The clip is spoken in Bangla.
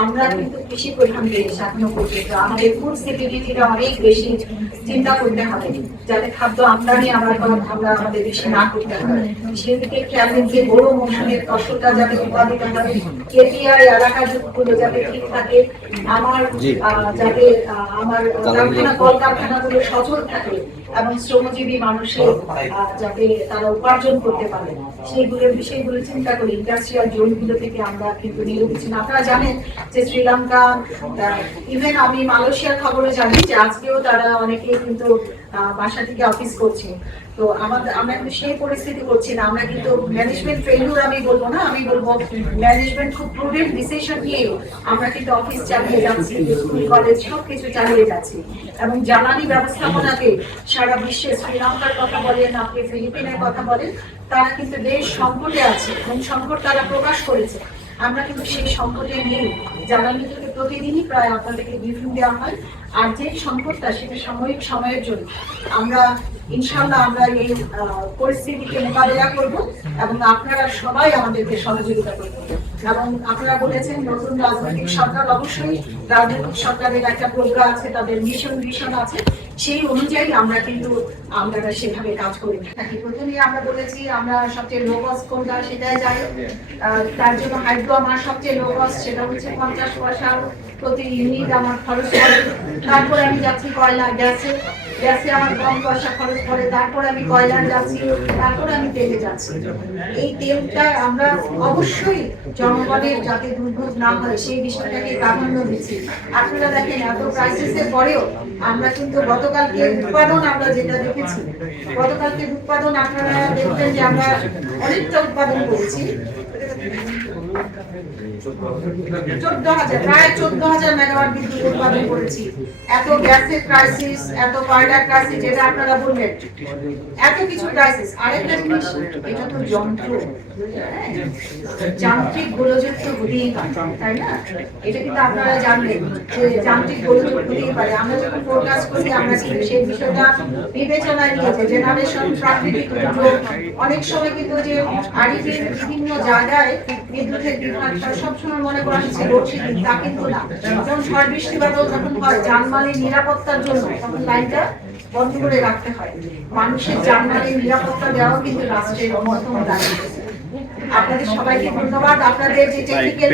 আমরা কিন্তু কৃষি প্রধান দেশ এখনো পর্যন্ত, আমাদের ফুড সিকিউরিটিটা অনেক বেশি চিন্তা করতে হবে, যাতে খাদ্য আমদানি আমরা আমাদের দেশে না করতে হবে। সেদিকে খেয়াল রেখে বড় মৌসুমের ফসলটা যাতে উৎপাদিত হয়, কেপিআই এলাকাগুলো যাতে ঠিক থাকে, আমার যাতে আমার কারখানা কলকারখানাগুলো সচল থাকে এবং শ্রমজীবী মানুষের যাতে তারা উপার্জন করতে পারে, সেইগুলোর বিষয়গুলো চিন্তা করি। ইন্ডাস্ট্রিয়াল জোনগুলো থেকে আমরা কিন্তু নিরবিচ্ছিন্ন। আপনারা জানেন যে শ্রীলঙ্কা, ইভেন আমি মালয়েশিয়ার খবরে জানি যে আজকেও তারা অনেকে কিন্তু বাসা থেকে অফিস করছে। তো আমরা কিন্তু সেই পরিস্থিতি করছি না। আমরা কিন্তু ম্যানেজমেন্ট ফেলিউর আমি বলবো না, আমি বলবো ম্যানেজমেন্ট খুব প্রুডেন্ট ডিসিশন নিয়েও আমরা কিন্তু অফিস চালিয়ে যাচ্ছি, স্কুল কলেজ সবকিছু চালিয়ে যাচ্ছি। এবং জ্বালানি ব্যবস্থাপনাকে সারা বিশ্বে শ্রীলঙ্কার কথা বলেন, আপনি ফিলিপিনের কথা বলেন, তারা কিন্তু বেশ সংকটে আছে এবং সংকট তারা প্রকাশ করেছে। আমরা কিন্তু সেই সংকটে নেই। জ্বালানি থেকে প্রতিদিনই প্রায় আপনাদেরকে ব্রিফিং দেওয়া হয়, আর যে সংকটটা সেটা সাময়িক সময়ের জন্য। আমরা ইনশাল্লাহ আমরা এই পরিস্থিতিকে মোকাবেলা করব এবং আপনারা সবাই আমাদেরকে সহযোগিতা করবেন। এবং আপনারা বলেছেন নতুন রাজনৈতিক সরকার, অবশ্যই রাজনৈতিক সরকারের একটা প্রোগ্রাম আছে, তাদের মিশন ভিশন আছে, সেই অনুযায়ী আমরা কিন্তু আমরা সেভাবে কাজ করে থাকি। প্রথমেই আমরা বলেছি আমরা সবচেয়ে লো কস্ট কোনটা সেটাই যাই, তার জন্য হাইড্রো আমার সবচেয়ে লো কস্ট, সেটা হচ্ছে 50 পয়সা প্রতি ইউনিট আমার খরচ পড়ে। তারপরে আমি যাচ্ছি কয়লা, গ্যাসে আমার কম পয়সা খরচ করে, তারপর আমি কয়লার যাচ্ছি, তারপর আমি তেলে যাচ্ছি। এই তেলটা আমরা অবশ্যই জনগণের যাতে দুর্ভোগ না হয় সেই বিষয়টাকে প্রাধান্য দিচ্ছি। আপনারা দেখেন এত ক্রাইসিসের পরেও আমরা কিন্তু গতকালকে উৎপাদন আমরা যেটা দেখেছি, গতকালকে উৎপাদন আপনারা দেখবেন যে আমরা অনেকটা উৎপাদন করেছি, 14,000 মেগাওয়াট বিদ্যুৎ উৎপাদন করেছি। এত গ্যাসের ক্রাইসিস, এত কয়লার ক্রাইসিস, যেটা আপনারা বললেন, এত কিছু ক্রাইসিস। আরেকটা জিনিস, এটা তো যন্ত্র, যান্ত্রিক গোলযোগ তো হতেই পারে, তাই না? এটা কিন্তু আপনারা জানবেন যে যান্ত্রিক গোলযোগ হতেই পারে। আমরা যখন ফোরকাস্ট করি আমরা কিন্তু সেই বিষয়টা বিবেচনায় নিয়েছি। জেনারেশন, প্রাকৃতিক দুর্যোগ, অনেক সময় কিন্তু যে আরিফের বিভিন্ন জায়গায় বিদ্যুতের বিভ্রাট সবসময় মনে করা হচ্ছে লোডশেডিং, তা কিন্তু না। যখন ঝড় বৃষ্টি বাদল যখন হয়, যানবাহনের নিরাপত্তার জন্য তখন লাইনটা বন্ধ করে রাখতে হয়। মানুষের যানবাহনের নিরাপত্তা দেওয়াও কিন্তু রাষ্ট্রের অন্যতম দায়িত্ব। আপনাদের সবাইকে ধন্যবাদ। আপনাদের যে টেকনিক্যাল